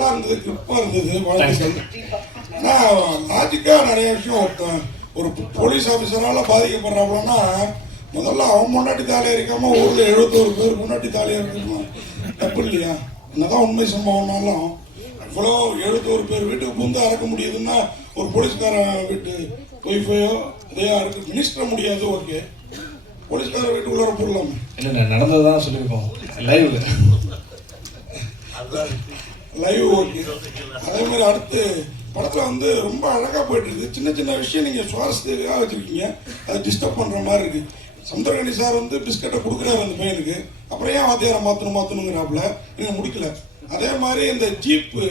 நல்லா இருந்தது, கிரிப்பா இருந்தது, வாழ்த்துக்கள். ஆனால் லாஜிக்காக நிறைய விஷயம் ஒரு போலீஸ் ஆஃபீஸரால் பாதிக்கப்படுறாங்கன்னா முதல்ல அவன் முன்னாடி தாலியாக இருக்காமல் ஊரில் 71 பேர் முன்னாடி தாலியாக இருக்கணும் தப்பு இல்லையா? என்னதான் உண்மை சம்பவம்னாலும் இவ்வளோ 71 பேர் வீட்டுக்கு புந்து அறக்க முடியுதுன்னா ஒரு போலீஸ்காரன் வீட்டு ஒய்ஃபையோ அதையோ அறக்க மினிஸ்டர முடியாது. ஓகே, போலீஸ்காரன் வீட்டுக்குள்ளார போடலாமே. இல்லை நடந்ததுதான் சொல்லியிருக்கோம். Live okay. அதே மாதிரி அடுத்து படத்தில் ரொம்ப அழகாக போயிட்டு இருக்குது. சின்ன சின்ன விஷயம் நீங்கள் சுவாரஸ்யத்துக்காக வச்சுருக்கீங்க, அதை டிஸ்டர்ப் பண்ணுற மாதிரி இருக்குது. சமுத்திரகனி சார் பிஸ்கட்டை கொடுக்குறாரு அந்த பையனுக்கு, அப்புறம் ஏன் வாத்தியாரை மாற்றணுங்கிறாப்புல நீங்கள் முடிக்கல. அதே மாதிரி இந்த ஜீப்பு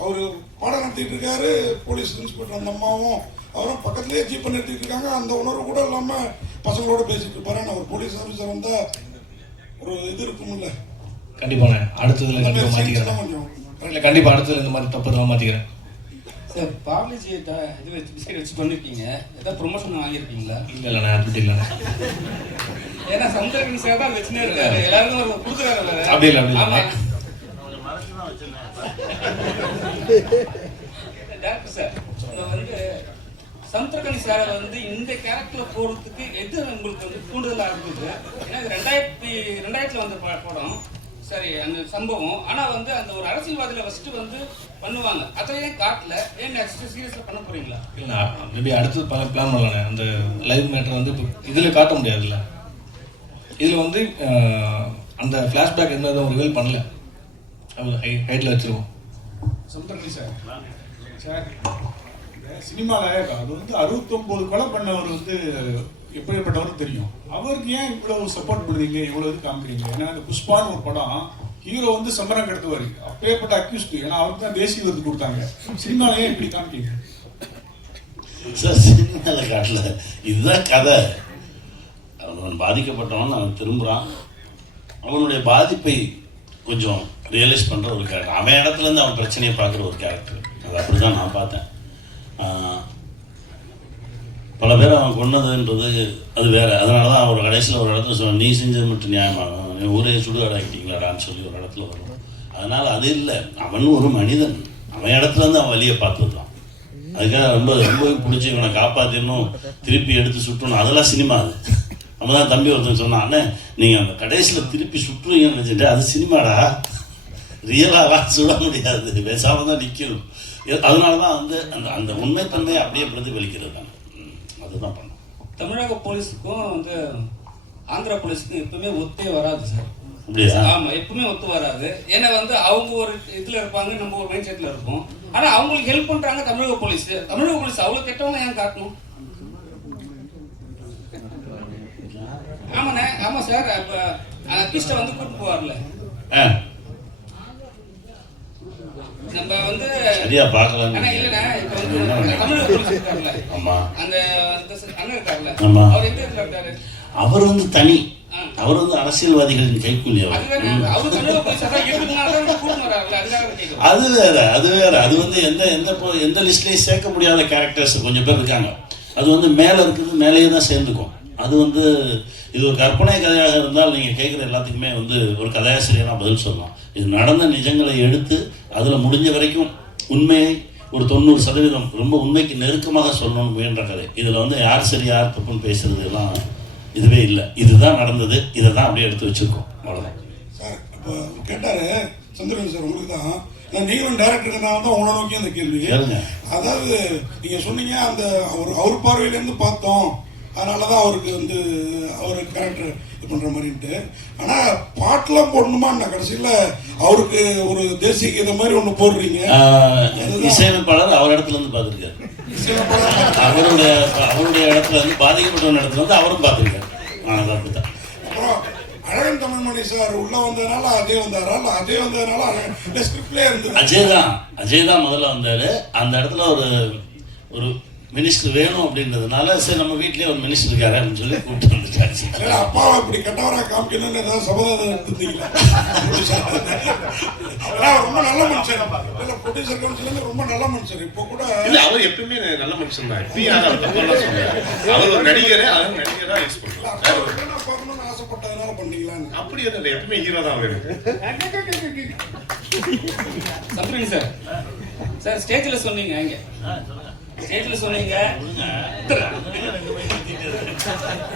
அவர் பாடம் நடத்திட்டு இருக்காரு, போலீஸ் இன்ஸ்பெக்டர் அந்த அம்மாவும் அவரும் பக்கத்துலேயே ஜீப்பை நிறுத்திட்டு இருக்காங்க. அந்த உணர்வு கூட இல்லாமல் பசங்களோட பேசிட்டு இருப்பாரு. நான் ஒரு போலீஸ் ஆஃபீஸர் வந்தால் ஒரு இது இருக்கும்ல. கண்டிப்பாக அடுத்ததுல கண்டிப்பாக மாற்றிக்கிறேன். கண்டிப்பாக அடுத்ததுல இந்த மாதிரி தப்பு எல்லாம் மாற்றிக்கிறேன் சார். பார்லேஜி இது வச்சு பிஸ்கெட் வச்சு பண்ணிருக்கீங்க, ஏதாவது ப்ரொமோஷன் வாங்கியிருக்கீங்களா? இல்லைண்ணா, அப்படி இல்லைண்ணா. ஏன்னா சமுத்திரகனி சார் தான் வச்சுனே இருக்காரு, எல்லாருக்கும் கொடுக்குறாரு. அப்படி இல்லை, அப்படி இல்லை டாக்டர் சார். சமுத்திரகனி சார் இந்த கேரக்டர் போறதுக்கு எது உங்களுக்கு கூடுதலாக இருந்தது? ஏன்னா 2000 வந்த படம் சரி அந்த சம்பவம். ஆனா அந்த ஒரு அரசியல்வாதியில ஃபர்ஸ்ட் பண்ணுவாங்க, அதையே காட்டல. ஏன் நெக்ஸ்ட் சீரியஸ்ல பண்ண போறீங்களா? இல்ல மேபி அடுத்து பிளான் பண்ணலானே. அந்த லைவ் மேட்டர் இதுல காட்ட முடியாதுல்ல. இதுல அந்த ஃபிளாஷ்பேக் என்னதும் ரிவீல் பண்ணல, அது ஹைட்ல வச்சிருவோம். சமுத்திரகனி சார் சினிமாவில் அது 69 கொலை பண்ணவர் எப்படிப்பட்டவர் தெரியும். அவருக்கு ஏன் இவ்வளவு சப்போர்ட் பண்ணுறீங்க, இவ்வளவு இது காமிக்கிறீங்க? ஏன்னா இந்த புஷ்பான்னு ஒரு படம் ஹீரோ சம்பரம் கடத்துவார், அப்பேற்பட்ட அக்யூஸ்ட். ஏன்னா அவருக்கு தான் தேசிய விருது கொடுத்தாங்க. சினிமாவில் ஏன் இப்படி காமிக்கிறீங்க சார்? சினிமாவில் காட்டல, இதுதான் கதை. அவன் பாதிக்கப்பட்டவன் அவன் திரும்புகிறான், அவனுடைய பாதிப்பை கொஞ்சம் ரியலைஸ் பண்ணுற ஒரு கேரக்டர். அவன் இடத்துலேருந்து அவன் பிரச்சனையை பார்க்குற ஒரு கேரக்டர். அது அப்படி தான் நான் பார்த்தேன். பல பேர் அவன் கொண்டதுன்றது அது வேறு. அதனால தான் அவர் கடைசியில் ஒரு இடத்துல சொல்ல, நீ செஞ்சது மட்டும் நியாயமாகும், ஊரே சுடுகாடாக்கிட்டீங்களாடான்னு சொல்லி ஒரு இடத்துல வரும். அதனால் அது இல்லை, அவன் ஒரு மனிதன், அவன் இடத்துலேருந்து அவன் வழியை பார்த்தது தான். அதுக்காக ரொம்ப பிடிச்சி இவனை காப்பாற்றணும், திருப்பி எடுத்து சுட்டணும், அதெல்லாம் சினிமா. அது நம்ம தான் தம்பி ஒருத்தன் சொன்னான், அண்ணே நீங்கள் அந்த கடைசியில் திருப்பி சுற்றுவீங்கன்னு நினச்சிட்டு அது சினிமாடா, ரியலாக சுட முடியாது, பேசாமல் தான் நிற்கணும். அதனால தான் அந்த அந்த உண்மைத்தன்மையை அப்படியே பிரதிபலிக்கிறது தான். அதுதான் பண்ணோம். தமிழக போலீஸுக்கும் ஆந்திரா போலீஸுக்கும் எப்பவுமே ஒத்தே வராது சார். அப்படியா? ஆமா, எப்பவுமே ஒத்து வராது. ஏன்னா அவங்க ஒரு இதுல இருப்பாங்க, நம்ம ஒரு மைண்ட் செட்ல இருப்போம். ஆனா அவங்களுக்கு ஹெல்ப் பண்றாங்க தமிழக போலீஸ். தமிழக போலீஸ் அவ்வளவு கெட்டவங்க ஏன் காட்டணும்? ஆமாண்ணே, ஆமா சார். அப்ப அக்கிஸ்ட கூட்டு போவார்ல, நம்ம சரியா பார்க்கலாம். ஆனா இல்லண்ணே, இப்ப தமிழக போலீஸ் இருக்காருல்ல, ஆமா, அந்த அண்ணன் இருக்காருல்ல, ஆமா, அவர் எங்க இருக்காரு? அவர் தனி, அவர் அரசியல்வாதிகளின் கைக்கூலி. அவர் அது வேற, அது வேற. அது எந்த லிஸ்ட்லயும் சேர்க்க முடியாத கேரக்டர்ஸ் கொஞ்சம் பேர் இருக்காங்க. அது மேல இருக்கிறது மேலேயே தான் சேர்ந்துக்கும். அது இது ஒரு கற்பனை கதையாக இருந்தால் நீங்கள் கேட்குற எல்லாத்துக்குமே ஒரு கதையாசிரியராக பதில் சொல்லலாம். இது நடந்த நிஜங்களை எடுத்து அதில் முடிஞ்ச வரைக்கும் உண்மையை ஒரு 90% ரொம்ப உண்மைக்கு நெருக்கமாக சொல்லணும்னு முயன்ற கதை. இதில் யார் சரி யார் தப்புன்னு பேசுறது எல்லாம் இதுவே இல்லை. இதுதான் நடந்தது, இதை தான் அப்படியே எடுத்து வச்சிருக்கோம், அவ்வளோதான். சார் இப்போ கேட்டாரு சந்திரன் சார், உங்களுக்கு தான் நீங்களும் டைரக்டர்னால தான் உங்களை நோக்கி அந்த கேள்வி. அதாவது நீங்கள் சொன்னீங்க அந்த அவர் பார்வையிலேருந்து பார்த்தோம், அதனால தான் அவருக்கு அவர் கேரக்டர் இது பண்ணுற மாதிரின்ட்டு. ஆனால் பாட்டெலாம் போடணுமா? நான் கடைசியில் அவருக்கு ஒரு தேசிய கீதை மாதிரி ஒன்று போடுறீங்க. இசையமைப்பாளர் அவர் இடத்துல பார்த்துருக்காரு, அவருடைய இடத்துல பாதிக்கப்பட்ட இடத்துல அவரும் பார்த்துருக்காரு. அப்படித்தான். அப்புறம் அழகன் தமிழ்மணி சார் உள்ள வந்ததுனால அஜய் வந்தாரா? அஜய் வந்ததுனால ஸ்கிரிப்ட்லேயே இருந்தது. அஜய் தான் முதல்ல வந்தார். அந்த இடத்துல ஒரு மினிஸ்டர் வேணும் அப்படின்றதுனால சரி நம்ம வீட்லயே ஒரு மினிஸ்டர் இருக்காரு அப்படின்னு சொல்லி கூப்பிட்டு வந்துட்டாச்சு. அப்பாவை இப்படி கட்டவரா காமிக்கணும்னு ஏதாவது சபதம் எடுத்துட்டீங்களா? ரொம்ப நல்ல மனுஷன், ப்ரொடியூசர் கவுன்சில் ரொம்ப நல்ல மனுஷன். இப்போ கூட இல்ல, அவர் எப்பவுமே நல்ல மனுஷன் தான். அவர் ஒரு நடிகரே, அவர் நடிகரா யூஸ் பண்ணுறாங்க. ஆசைப்பட்டதுனால பண்ணீங்களான்னு? அப்படி இல்லை, எப்பவுமே ஹீரோ தான் அவரு. சம்பரணி சார், சார் ஸ்டேஜில் சொன்னீங்க, இங்கே ஸ்டேஜில் சொன்னீங்க,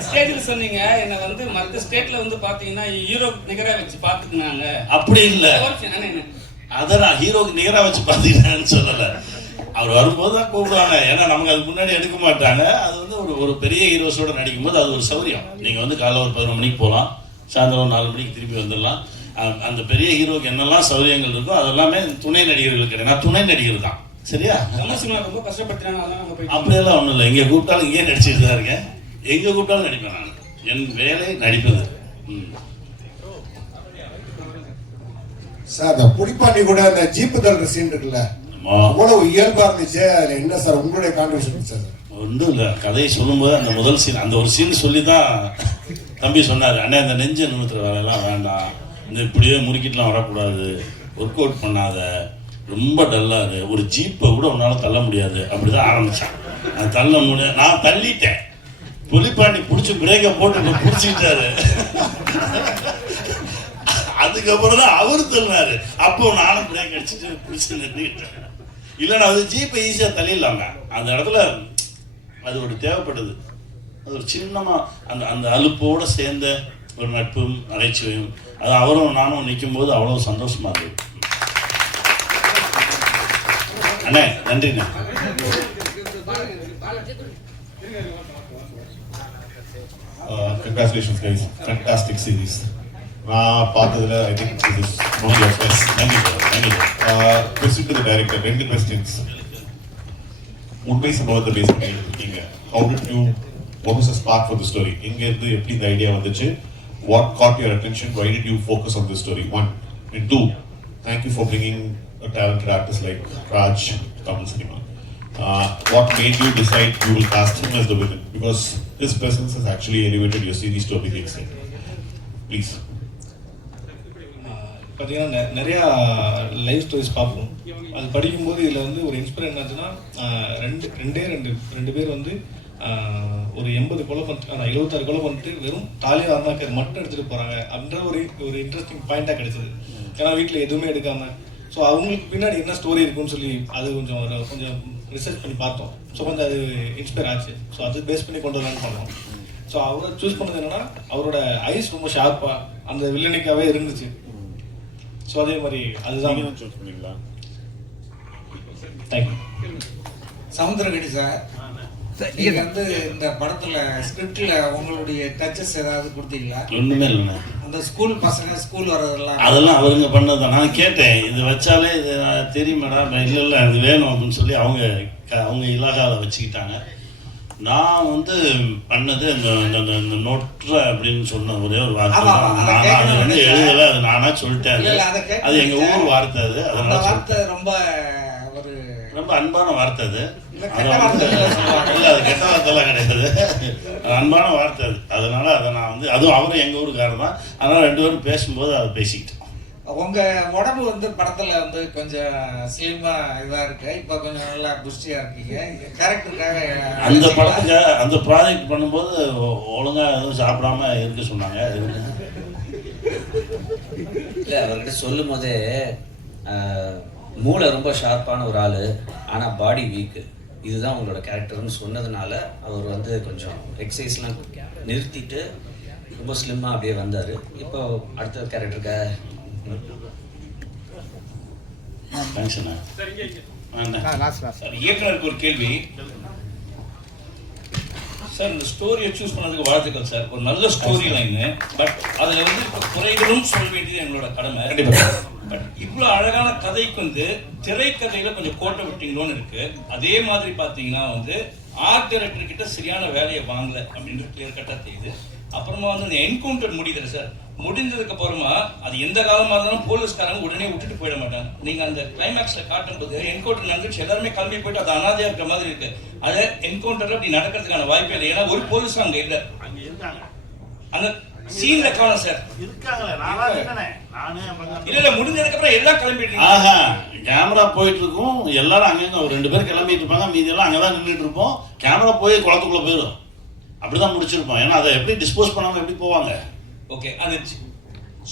ஸ்டேஜில் சொன்னீங்க என்னை வந்து மற்ற ஸ்டேட்ல வந்து பார்த்தீங்கன்னா ஹீரோ நிகராக வச்சு பார்த்துக்குனாங்க. அப்படி இல்லை, அதை நான் ஹீரோக்கு நிகராக வச்சு பார்த்தீங்கன்னு சொல்லலை. அவர் வரும்போது தான் கூப்பிடுவாங்க, ஏன்னா நமக்கு அதுக்கு முன்னாடி எடுக்க மாட்டாங்க. அது வந்து ஒரு பெரிய ஹீரோஸோட நடிக்கும்போது அது ஒரு சௌரியம். நீங்கள் வந்து காலைல ஒரு 11 மணிக்கு போகலாம், சாயந்தரம் 4 மணிக்கு திருப்பி வந்துடலாம். அந்த பெரிய ஹீரோக்கு என்னெல்லாம் சௌரியங்கள் இருக்கோ அதெல்லாமே துணை நடிகர்களுக்கு கிடையாது. நான் துணை நடிகர் தான், சரியா? ரொம்ப கஷ்டப்பட்டாங்க. அப்படியெல்லாம் ஒன்றும் இல்லை. எங்கே கூப்பிட்டாலும் இங்கே நடிச்சுட்டு தான் இருக்கேன், எங்கே கூப்பிட்டாலும் நடிப்பேன். நான் என் வேலை நடிப்பது. சார், அந்த புடிப்பாண்டி கூட அந்த ஜீப்பு தள்ளுற சீன் இருக்குல்ல, அவ்வளவு இயல்பா இருந்துச்சு. அதுல என்ன சார் உங்களுடைய கான்ட்ரிபியூஷன் சார்? ஒன்றும் இல்லை, கதையை சொல்லும்போது அந்த முதல் சீன், அந்த ஒரு சீன் சொல்லி தான் தம்பி சொன்னார், அண்ணே இந்த நெஞ்சை நிமித்துற வேலையெல்லாம் வேண்டாம், இந்த இப்படியே முறுக்கிட்டுலாம் வரக்கூடாது, ஒர்க் அவுட் பண்ணாத, ரொம்ப டல்லாது, ஒரு ஜீப்பை கூட உன்னால் தள்ள முடியாது. அப்படிதான் ஆரம்பித்தான். நான் தள்ள முடியாது, நான் தள்ளிட்டேன். புலிப்பாண்டி பிடிச்சி பிரேக்கை போட்டு பிடிச்சிக்கிட்டாரு. அதுக்கப்புறம் தான் அவர் தள்ளினாரு. அப்போ நானும் பிரேக் அடிச்சுட்டு பிடிச்சி நின்றுக்கிட்டேன். இல்லைன்னா அது ஜீப்பை ஈஸியாக தள்ளிடலாங்க. அந்த இடத்துல அது ஒரு தேவைப்படுது. அது ஒரு சின்னமாக அந்த அந்த அலுப்போடு சேர்ந்த ஒரு நட்பும் நகைச்சுவையும், அது அவரும் நானும் நிற்கும் போது அவ்வளோ சந்தோஷமா இருக்கு. அண்ணே நன்றிண்ணே. Congratulations guys, fantastic series. நான் பார்த்ததுல I think this is one of your best. Thank you. Question to the director, 2 questions. உண்மை சம்பவத்தை பேஸ் பண்ணி இருக்கீங்க. How did you, what was the spark for the story? எங்க இருந்து எப்படி இந்த ஐடியா வந்துச்சு? What caught your attention? Why did you focus on this story? 1 and 2. Thank you for bringing a talented artist like Raj to Tamil cinema. What made you decide you will cast him as the villain? Because his presence has actually elevated your series to a big extent. Please. பார்த்தீங்கன்னா நிறையா life stories பார்ப்போம். அது படிக்கும்போது இதில் வந்து ஒரு inspire என்னாச்சுன்னா, ரெண்டு பேர் வந்து ஒரு 80 கொலை பண்ணிட்டு 76 கொலை பண்ணிட்டு வெறும் தாலியாக அருணாக்கர் மட்டும் எடுத்துகிட்டு போகிறாங்க அப்படின்ற ஒரு இன்ட்ரெஸ்டிங் பாயிண்ட்டாக கிடைச்சிது. ஏன்னா வீட்டில் எதுவுமே எடுக்காமல், ஸோ அவங்களுக்கு பின்னாடி என்ன ஸ்டோரி இருக்குன்னு சொல்லி அது கொஞ்சம் ரிசர்ச் பண்ணி பார்த்தோம். ஸோ கொஞ்சம் அது இன்ஸ்பயர் ஆச்சு. ஸோ அது பேஸ் பண்ணி கொண்டு வரலான்னு பண்ணோம். ஸோ அவரை சூஸ் பண்ணது என்னன்னா, அவரோட ஐஸ் ரொம்ப ஷார்ப்பாக அந்த வில்லனிக்காவே இருந்துச்சு. ஸோ அதே மாதிரி அதுதான் சூஸ் பண்ணிங்களா. தேங்க்யூ. சமுத்திரகடி சார், நீங்க வந்து இந்த படத்துல ஸ்கிரிப்ட்ல உங்களுடைய டச்சஸ் ஏதாவது கொடுத்தீங்களா? ஒண்ணுமே இல்லைண்ணே. அந்த ஸ்கூல் பசங்க ஸ்கூல் வர்றதெல்லாம் அதெல்லாம் அவருங்க பண்ணதான். நான் கேட்டேன், இது வச்சாலே இது தெரியும் மேடம், இல்லை அது வேணும் அப்படின்னு சொல்லி அவங்க இலாகாவில் வச்சுக்கிட்டாங்க. நான் வந்து பண்ணது இந்த நொற்ற அப்படின்னு சொன்ன ஒரே ஒரு வார்த்தை தான். நானா அது வந்து எழுதலை, அது நானா சொல்லிட்டேன். அது எங்க ஊர் வார்த்தை. அது அதனால வார்த்தை ரொம்ப அன்பான வார்த்தை. அது இல்லை, அது கெட்ட வார்த்தைலாம் கிடையாது, அன்பான வார்த்தை அது. அதனால அதை நான் வந்து, அதுவும் அவரும் எங்க ஊருக்காரர் தான். அதனால 2 பேரும் பேசும்போது அதை பேசிக்கிட்டோம். உங்க உடம்பு வந்து படத்துல வந்து கொஞ்சம் ஸ்லிமா இதா இருக்கு, இப்ப கொஞ்சம் நல்லா புஷ்டியா இருக்கீங்க. கேரக்டருக்காக அந்த படத்துக்கு அந்த ப்ராஜெக்ட் பண்ணும்போது ஒழுங்கா எதுவும் சாப்பிடாம இருக்க சொன்னாங்க. இல்லை, அவர்கிட்ட சொல்லும் போதே மூளை ரொம்ப ஷார்ப்பான ஒரு ஆள், ஆனால் பாடி வீக்கு, இதுதான் உங்களோட கேரக்டர்னு சொன்னதுனால அவர் வந்து கொஞ்சம் எக்ஸசைஸ்லாம் நிறுத்திட்டு ரொம்ப ஸ்லிம்மாக அப்படியே வந்தார். இப்போ அடுத்த கேரக்டருக்காக இயக்குனருக்கு ஒரு கேள்வி சார். இந்த ஸ்டோரியை சூஸ் பண்ணதுக்கு வாழ்த்துக்கள் சார். ஒரு நல்ல ஸ்டோரி லைனு, பட் அதில் வந்து குறைகளும் சொல்ல வேண்டியது எங்களோட கடமை. பட் இவ்வளோ அழகான கதைக்கு வந்து திரைக்கதையில் கொஞ்சம் கோட்டை விட்டீங்களோன்னு இருக்கு. அதே மாதிரி பார்த்தீங்கன்னா வந்து ஆர்ட் டைரக்டர் கிட்ட சரியான வேலையை வாங்கல அப்படின்றது கிளியர் கட்டாக தெரியுது. அப்புறமா வந்து அந்த என்கவுண்டர் முடியுது சார். முடிஞ்சதுக்கு அப்புறமா அது எந்த காலமாக இருந்தாலும் போலீஸ்காரங்க உடனே விட்டுட்டு போயிட மாட்டாங்க. நீங்கள் அந்த கிளைமேக்ஸில் காட்டும்போது என்கவுண்டர் நடந்துச்சு, எல்லாருமே கிளம்பி போயிட்டு அது அனாதையாக இருக்கிற மாதிரி இருக்கு. அதை என்கவுண்டர் அப்படி நடக்கிறதுக்கான வாய்ப்பே இல்லை. ஏன்னா ஒரு போலீஸும் அங்கே இல்லை, அந்த சீன்ல காணும் சார். இல்ல முடிஞ்சதுக்கு அப்புறம் எல்லாம் கிளம்பிட்டு ஆஹா கேமரா போயிட்டு இருக்கும், எல்லாரும் அங்கங்க ஒரு 2 பேர் கிளம்பிட்டு இருப்பாங்க, மீதி எல்லாம் அங்கதான் நின்றுட்டு இருப்போம். கேமரா போய் குளத்துக்குள்ள போயிடும். அப்படிதான் முடிச்சிருப்போம். ஏன்னா அதை எப்படி டிஸ்போஸ் பண்ணாம எப்படி போவாங்க. ஓகே, அது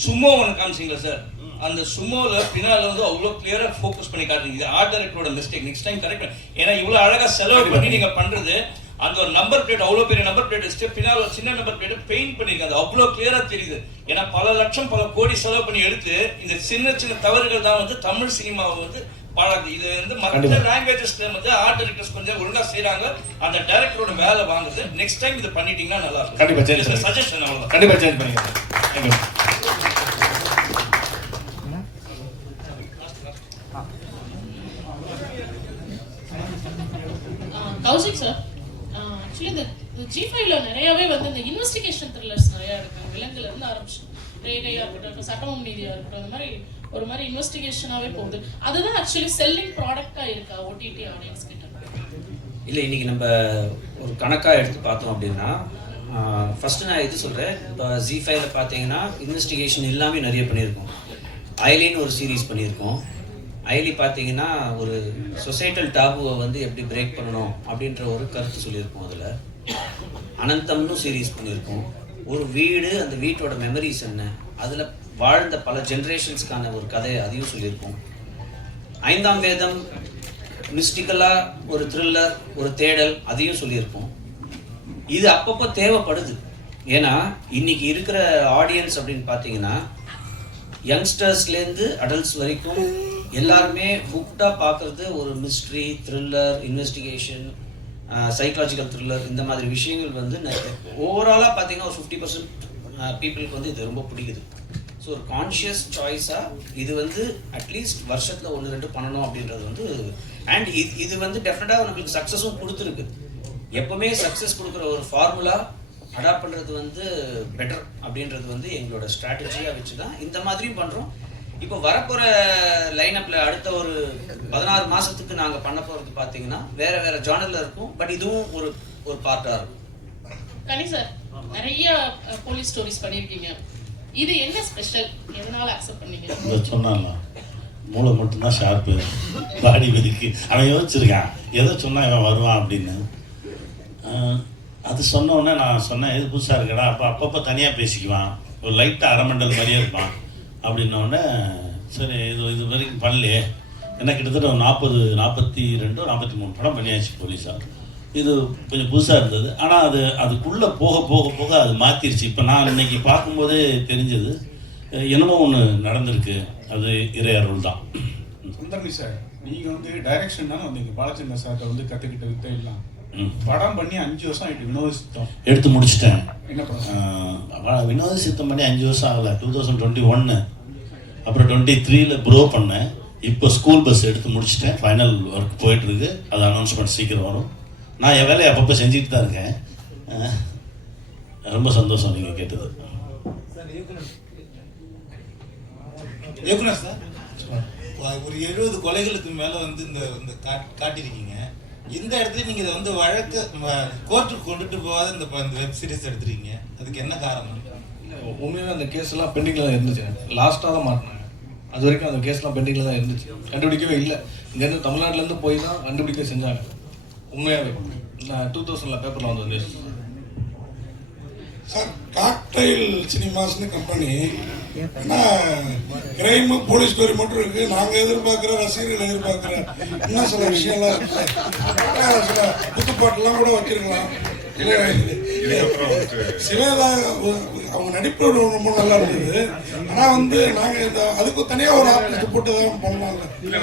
சும்மா ஒன்று காமிச்சிங்களா சார்? அந்த சுமோல பின்னால வந்து அவ்வளோ கிளியரா ஃபோக்கஸ் பண்ணி காட்டுறீங்க. இது ஆர்ட் டைரக்டரோட மிஸ்டேக். நெக்ஸ்ட் டைம் கரெக்ட் பண்ணி, ஏன்னா இவ்வளோ அழகா செலவு பண்ணி நீங்க பண்றது அந்த ஒரு நம்பர் பிளேட், அவ்வளோ பெரிய நம்பர் பிளேட் வச்சுட்டு பின்னால் ஒரு சின்ன நம்பர் பிளேட் பெயிண்ட் பண்ணிருக்காங்க. அது அவ்வளோ கிளியரா தெரியுது. ஏன்னா பல லட்சம் பல கோடி செலவு பண்ணி எடுத்து இந்த சின்ன சின்ன தவறுகள் தான் வந்து தமிழ் சினிமாவை வந்து பாழாது. இது வந்து மற்ற லாங்குவேஜஸ்ல வந்து ஆர்ட் டைரக்டர்ஸ் கொஞ்சம் ஒழுங்கா செய்யறாங்க, அந்த டைரக்டரோட வேலை வாங்குது. நெக்ஸ்ட் டைம் இதை பண்ணிட்டீங்கன்னா நல்லா இருக்கும். கண்டிப்பா சேஞ்ச் சஜஷன் அவ்வளவுதான். கண்டிப்பா சேஞ்ச் பண்ணிக்கலாம். தேங்க்யூ. கௌசிக் சார், ஆக்சுவலி இந்த G5ல நிறையவே வந்து இந்த இன்வெஸ்டிகேஷன் த்ரில்லர்ஸ் நிறைய இருக்கு. விலங்குல இருந்து ஆரம்பிச்சு ரேகையா இருக்கட்டும், சட்டமும் நீதியா இருக்கட்டும், அந்த மாதிரி ஒரு மாதிரி இன்வெஸ்டிகேஷனாவே போகுது. அதுதான் ஆக்சுவலி செல்லிங் ப்ராடக்டா இருக்கா ஓடிடி ஆடியன்ஸ் கிட்ட? இல்லை, இன்னைக்கு நம்ம ஒரு கணக்காக எடுத்து பார்த்தோம் அப்படின்னா, ஃபர்ஸ்ட் நான் இது சொல்கிறேன். இப்போ G5ல பார்த்தீங்கன்னா இன்வெஸ்டிகேஷன் எல்லாமே நிறைய பண்ணியிருக்கோம். ஐலின்னு ஒரு சீரீஸ் பண்ணியிருக்கோம். ஐலி பார்த்தீங்கன்னா ஒரு சொசைட்டல் டாபுவை வந்து எப்படி பிரேக் பண்ணணும் அப்படின்ற ஒரு கருத்து சொல்லியிருக்கோம். அதில் அனந்தம்னு சீரீஸ் பண்ணியிருக்கோம். ஒரு வீடு, அந்த வீட்டோட மெமரிஸ் என்ன, அதில் வாழ்ந்த பல ஜென்ரேஷன்ஸ்க்கான ஒரு கதை, அதையும் சொல்லியிருக்கோம். 5ஆம் வேதம் மிஸ்டிக்கலாக ஒரு த்ரில்லர், ஒரு தேடல், அதையும் சொல்லியிருக்கோம். இது அப்பப்போ தேவைப்படுது. ஏன்னா இன்னைக்கு இருக்கிற ஆடியன்ஸ் அப்படின்னு பார்த்தீங்கன்னா யங்ஸ்டர்ஸ்லேருந்து அடல்ட்ஸ் வரைக்கும் எல்லாருமே புக்டாக பார்க்குறது ஒரு mystery, thriller, investigation, psychological thriller, இந்த மாதிரி விஷயங்கள் வந்து ஓவராலாக பார்த்தீங்கன்னா ஒரு 50% பீப்புளுக்கு வந்து இது ரொம்ப பிடிக்குது. ஸோ ஒரு கான்ஷியஸ் சாய்ஸாக இது வந்து அட்லீஸ்ட் வருஷத்தில் 1-2 பண்ணணும் அப்படின்றது வந்து, அண்ட் இது வந்து டெஃபினட்டாக நம்மளுக்கு சக்ஸஸும் கொடுத்துருக்கு. எப்போவுமே சக்ஸஸ் கொடுக்குற ஒரு ஃபார்முலா அடாப்ட் பண்ணுறது வந்து பெட்டர் அப்படின்றது வந்து எங்களோட ஸ்ட்ராட்டஜியாக வச்சு தான் இந்த மாதிரியும் பண்ணுறோம். இப்போ வரப்போகிற லைனப்பில் அடுத்த ஒரு 16 மாதத்துக்கு நாங்கள் பண்ண போகிறது பார்த்தீங்கன்னா வேறு வேறு ஜானரில் இருக்கும். பட் இதுவும் ஒரு பார்ட்டாக இருக்கும். கனி சார், நிறைய போலீஸ் ஸ்டோரிஸ் பண்ணியிருக்கீங்க. இது என்ன ஸ்பெஷல்? எதனால அக்செப்ட் பண்ணீங்க? சொன்னான்ல, மூளை மட்டும்தான் ஷார்ப்பு, பாடி விதிக்கு அவன் யோசிச்சிருக்கான் எதை சொன்னா இவன் வருவான் அப்படின்னு. அது சொன்ன உடனே நான் சொன்னேன், இது புதுசாக இருக்கடா. அப்பப்போ தனியாக பேசிக்குவான், ஒரு லைட்டாக அரமண்டல் மாதிரியே இருப்பான் அப்படின்னோடனே சரி இது வரைக்கும் பண்ணலையே. ஏன்னா கிட்டத்தட்ட ஒரு 42-43 படம் பண்ணியாச்சு போலீஸாக. இது கொஞ்சம் புதுசாக இருந்தது. ஆனால் அதுக்குள்ளே போக போக போக அது மாற்றிருச்சு. இப்போ நான் இன்னைக்கு பார்க்கும்போதே தெரிஞ்சது என்னமோ ஒன்று நடந்திருக்கு. அது இறை அருள் தான். சுந்தரமி சார், நீங்கள் வந்து டைரக்ஷன் தானே வந்தீங்க. பாலச்சந்திர சார்கிட்ட வந்து கற்றுக்கிட்ட வித்தை எல்லாம் படம் பண்ணி 5 வருஷம் ஆகிட்டு. வினோத சித்தம் எடுத்து முடிச்சிட்டேன். என்ன படம்? வினோத சித்தம் பண்ணி 5 வருஷம் ஆகலை. 2021, அப்புறம் 23ல் ப்ரோ பண்ணேன். இப்போ ஸ்கூல் பஸ் எடுத்து முடிச்சிட்டேன். ஃபைனல் ஒர்க் போயிட்டுருக்கு. அது அனௌன்ஸ்மெண்ட் சீக்கிரம் வரும். நான் என் வேலையை அப்பப்போ செஞ்சுட்டு தான் இருக்கேன். ரொம்ப சந்தோஷம் நீங்கள் கேட்டது. இயக்குனர் சார், ஒரு 70 கொலைகளுக்கு மேலே வந்து இந்த காட்டியிருக்கீங்க. இந்த இடத்துல நீங்கள் இதை வந்து வழக்கு கோர்ட்டுக்கு கொண்டுட்டு போகாத இந்த வெப் சீரிஸ் எடுத்துருக்கீங்க. அதுக்கு என்ன காரணம்? உண்மையாக அந்த கேஸ் எல்லாம் பெண்டிங்கில் தான் இருந்துச்சு. லாஸ்ட்டாக தான் மாட்டினாங்க. அது வரைக்கும் அந்த கேஸ்லாம் பெண்டிங்கில் தான் இருந்துச்சு. கண்டுபிடிக்கவே இல்லை. இங்கேருந்து தமிழ்நாட்டிலேருந்து போய் தான் கண்டுபிடிக்க செஞ்சாங்க. உண்மையாகவே நான் 2000 பேப்பரில் வந்து சார், காக்டைல் சினிமாஸ்னு கம்பெனி, ஏன்னா கிரைமு போலீஸ் ஸ்டோரி மட்டும் இருக்கு. நாங்கள் எதிர்பார்க்குற ரசிகர்கள் எதிர்பார்க்குற இன்னும் சில விஷயம்லாம் இருக்கு. சில புத்துப்பாட்டெல்லாம் கூட வச்சிருக்கலாம். சிலதா அவங்க நடிப்பு ரொம்ப நல்லா இருந்தது. ஆனால் வந்து நாங்கள் அதுக்கு தனியாக ஒரு ஆர்டிஸ்ட் போட்டு தான் பண்ணலாம்ல. இந்த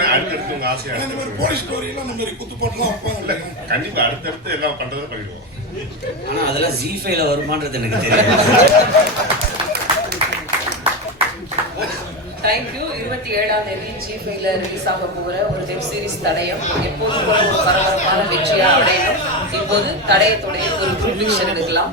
மாதிரி போலீஸ் ஸ்டோரியெல்லாம் இந்த மாதிரி குத்துப்பாட்டெல்லாம் வைப்பாங்க. கண்டிப்பாக அடுத்தடுத்து எல்லாம் பண்ணுறதை பண்ணிடுவோம். ஆனால் அதெல்லாம் G5ல வருமானது எனக்கு தெரியும். தேங்க்யூ. 27ஆம் தேதி G5ல ரிலீஸ் ஆக போகிற ஒரு வெப் சீரிஸ் தடயம் எப்போதும் ஒரு பரபரப்பான வெற்றியாக அடையணும். இப்போது தடயத்துடைய ஒரு ப்ரிடிக்ஷன் எடுக்கலாம்.